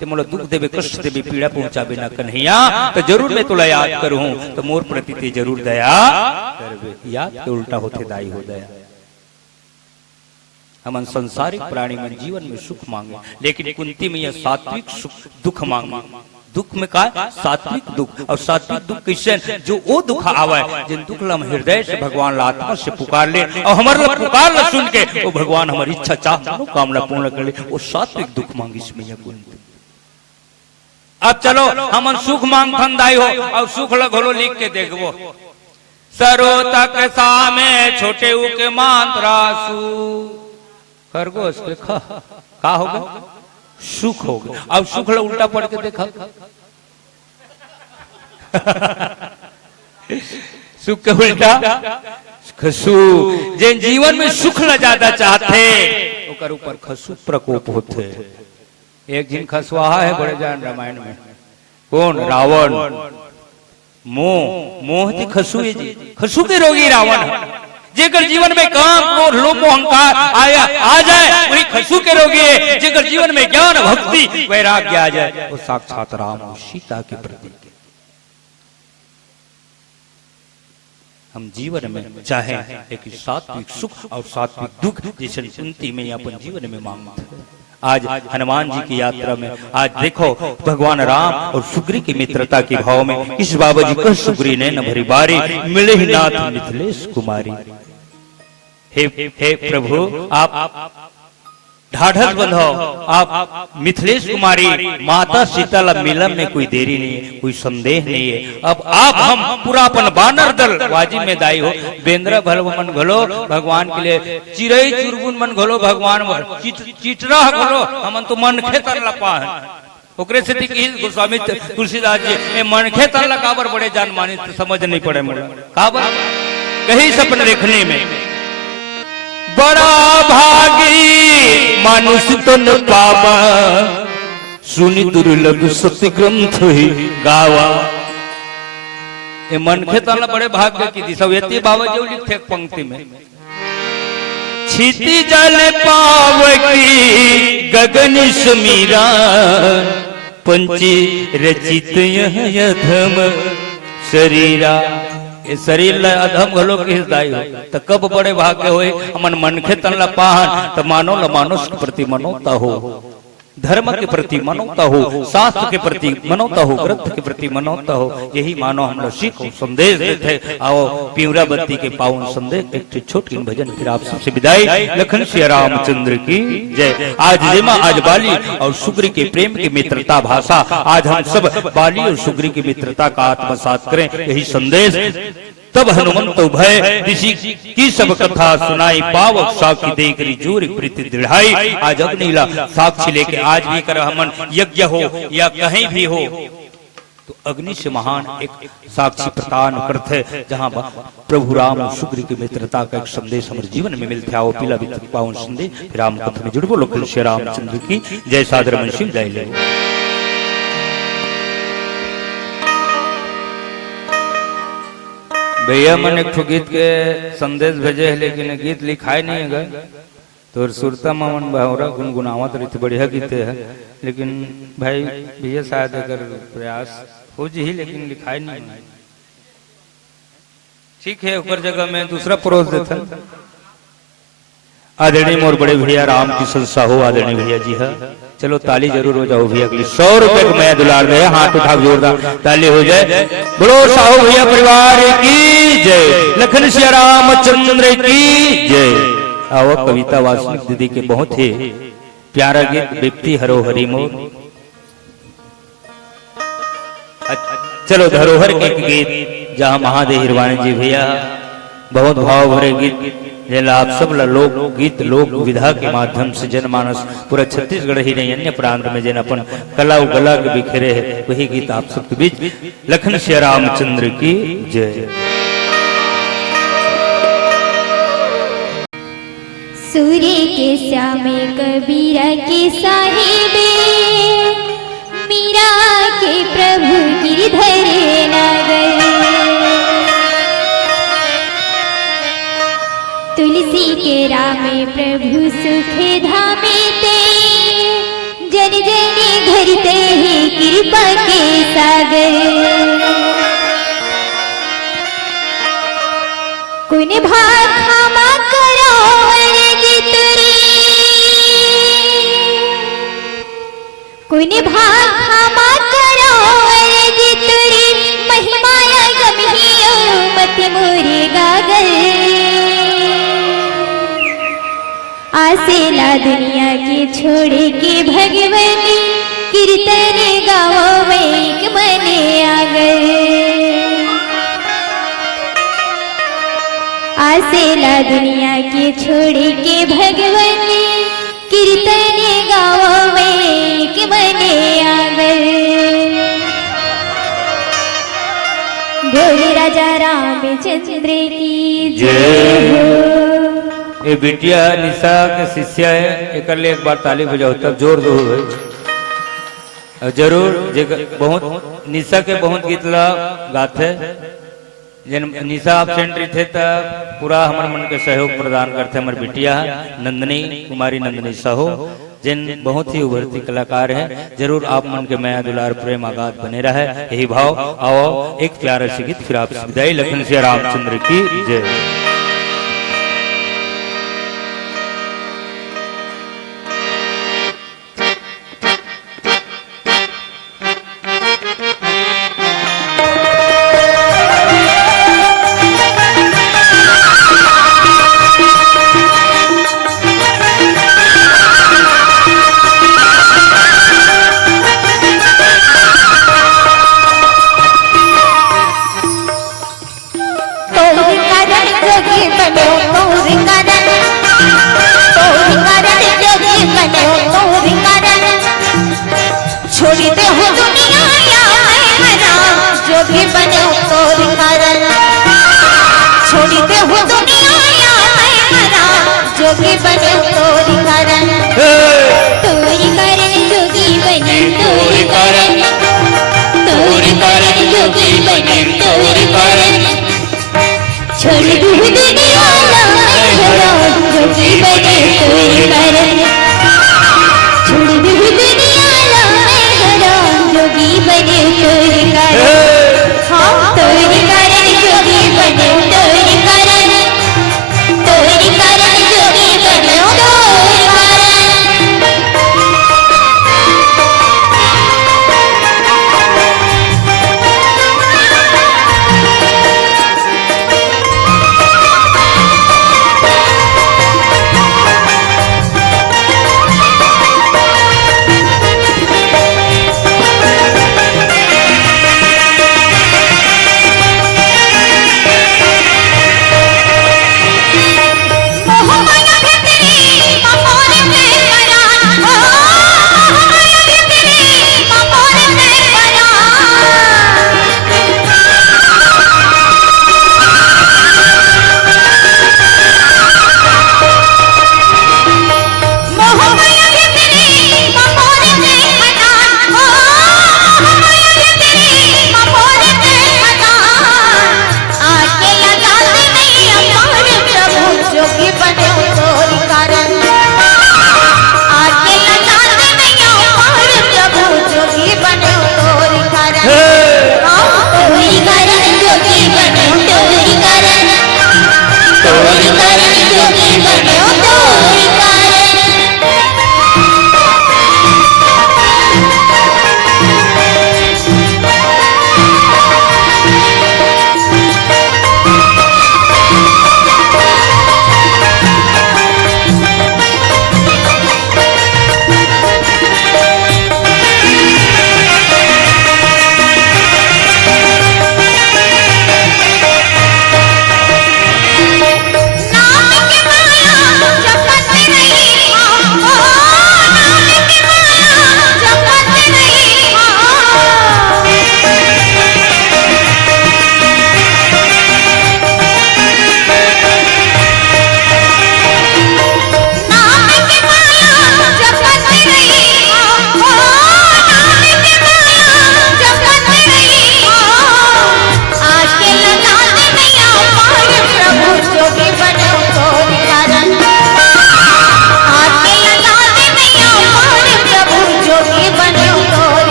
ते मोला दुख देवे, कष्ट देवे, पीड़ा पहुंचावे ना कन्हैया, तो जरूर मैं तुला याद करूं तो मोर प्रति ते जरूर दया करबे। याद के उल्टा होते दाई हो दया। हम संसारिक प्राणी में जीवन में सुख मांगे, लेकिन कुंती में यह सात्विक सुख दुख मांगे। दुख में का सात्विक दुख, और सात्विक दुख किससे? जो वो दुख आवे जिन दुख हम हृदय से भगवान ला आत्मा से पुकार ले, और हमारे पुकार ला सुन के वो भगवान हमारी इच्छा चाह कामना पूर्ण कर ले, वो सात्विक दुख मांगी। इसमें यह कुंती। अब चलो हम सुख मांग फंदाई हो, और सुख लग होलो लिख के देखो। सरो तक सामे छोटे उके मांत्रासु खरगोश के खा का होगा? सुख होगा। अब सुख लो उल्टा पढ़ के देखा सुख के उल्टा खसु। जिन जीवन में सुख ला ज्यादा चाहते ओकर ऊपर खसु प्रकोप होते। एक दिन खसुआ है बड़े जान रामायण में, कौन? रावण। मोह, मोह की खसु है जी, खसु के रोगी रावण है। जेकर जीवन में काम क्रोध लोभ मोह अहंकार आया आ जाए वही खसु के रोगी है। जेकर जीवन में ज्ञान भक्ति वैराग्य आ जाए वो साक्षात राम और सीता के प्रतीक है। हम जीवन में चाहे एक सात्विक सुख और सात्विक दुख जिसे कुंती में अपन जीवन में मांगते हैं। आज हनुमान जी की यात्रा में आज देखो भगवान राम और सुग्री की मित्रता के भाव में इस बाबा जी को सुग्री ने न भरी बारी मिले ही नाथ मिथिलेश कुमारी। हे प्रभु आप ढाढ़स बंधो, आप मिथिलेश कुमारी माता सीता ला मिलन में कोई देरी नहीं है, कोई संदेह नहीं है। अब आप हम पूरा अपन बानर दल वाजिब में दाई हो। बेंद्रा भल मन घलो भगवान के लिए, चिरई चुरगुन मन घलो भगवान चिटरा घलो हमन तो मन खेतर लपा है। ओकरे से गोस्वामी तुलसीदास जी ए मनखे तल्ला काबर बड़े जान माने समझ नहीं पड़े मुझे काबर कहीं सपन देखने में बड़ा भागी मानुष तो न पावा सुनी दुर्लभ सत्य ग्रंथ ही गावा। ये मनखे तल्ला बड़े भाग्य की थी सब ये बाबा जो लिखे पंक्ति में छिति जल पावकी गगन समीरा पंची रचित यह अधम शरीरा। ये शरीर अधम घलो के हिदाई हो तो कब बड़े भाग्य होए अमन मनखे तन ला पाहन तो मानो ल मानुष के प्रति मनोता हो, धर्म के प्रति मनोता हो, शास्त्र के प्रति मनोता हो, ग्रंथ के प्रति मनोता हो। यही मानो हम लोग सीखो संदेश देते आओ पिंवरा बत्ती के पावन संदेश एक छोटी भजन फिर आप सबसे विदाई। लखन श्री रामचंद्र की जय। आज जेमा आज बाली और सुग्री के प्रेम की मित्रता भाषा आज हम सब बाली और सुग्री की मित्रता का आत्मसात करें यही संदेश। तब हनुमंत भय ऋषि की सब कथा सुनाई पावक साखी देखरी जोर प्रीति दृढ़ाई। आज अग्निला साक्षी लेके आज भी कर हमन यज्ञ हो या कहीं भी हो तो अग्नि से महान एक साक्षी प्रदान करते जहाँ प्रभु राम और सुग्री की मित्रता का एक संदेश हमारे जीवन में मिलते आओ पीला पावन संदेश राम कथा में जुड़बो। लोकल श्री रामचंद्र की जय। सादर मंशिल जय ले। भैया मन एक गीत के संदेश भेजे है लेकिन गीत लिखाए नहीं है तो सुरता मामन भावरा गुनगुनावत रही बढ़िया गीत है लेकिन भाई भैया शायद अगर प्रयास हो जी लेकिन लिखाए नहीं। ठीक है ऊपर जगह में दूसरा परोस देता। आदरणीय मोर बड़े भैया राम की संस्था हो आदरणीय भैया जी है। चलो ताली जरूर हो जाओ भैया के लिए 100 रुपए को मैं दुलार दे हाथ उठा जोरदार ताली हो जाए। बोलो साहू भैया परिवार की जय। लखन श्री रामचंद्र की जय। आओ कविता वासनिक दीदी के बहुत ही प्यारा गीत व्यक्ति हरो हरि मोर। चलो धरोहर के गीत जहाँ महादेव हिरवाणी जी भैया बहुत भाव भरे गीत आप सब लोक गीत लोक विधा के माध्यम से जनमानस पूरा छत्तीसगढ़ ही नहीं अन्य प्रांत में जन अपन कला गला के बिखरे है वही गीत आप सबके बीच। लखन श्री रामचंद्र की जय। सूर्य के श्यामे कबीरा के साहिबे मीरा के प्रभु गिरधरे नगर तुलसी के रामे प्रभु सुखे धामे ते जन जन घरते ही कृपा के सागर कुन भाग क्षमा करो जितरी कोणी भाग क्षमा करो जी तुरी महिमाया गमहियो मत मोरे गागल आसेला दुनिया के छोड़ के भगवती कीर्तन गाओ वैक मने आगल आसेला दुनिया के छोड़ के भगवती कीर्तन गाओ वैक मने आगल भोले राजा रामचंद्र की जय हो। ये बिटिया निशा के शिष्य है, एक लिए एक बार ताली बजाओ तब जोर दो जरूर। बहुत निशा के बहुत गीत ला गाथे जन निशा एबसेंट थे तो पूरा हमारे मन के सहयोग प्रदान करते हमारे बिटिया नंदनी कुमारी नंदनी साहू जिन बहुत ही उभरती कलाकार हैं। जरूर आप मन के माया दुलार प्रेम आगात बने रहे यही भाव। आओ एक प्यारा सी गीत फिर आप विदाई। लखन सिया रामचंद्र की जय। छोड़ते हो दुनिया या मैं जोगी बने तोर कारण छोड़ते हो दुनिया या मैं जोगी बने तोर कारण तोरी कारण जोगी बने तोर कारण तोरी कारण जोगी बने तोर कारण छोड़ दू दुनिया या मैं जोगी बने तोर कारण छोड़ दू दुनिया जोगी बने तोर कारण हाँ तोर कारण जोगी बने तोर कारण तोर कारण जोगी बने तोर कारण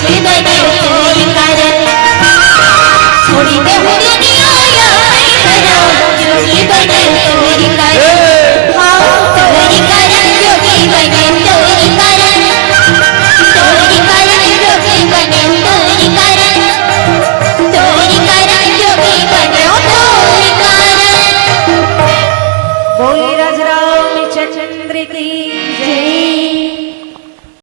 सुख बने कोई कारण छोड़ी दे हो दुनिया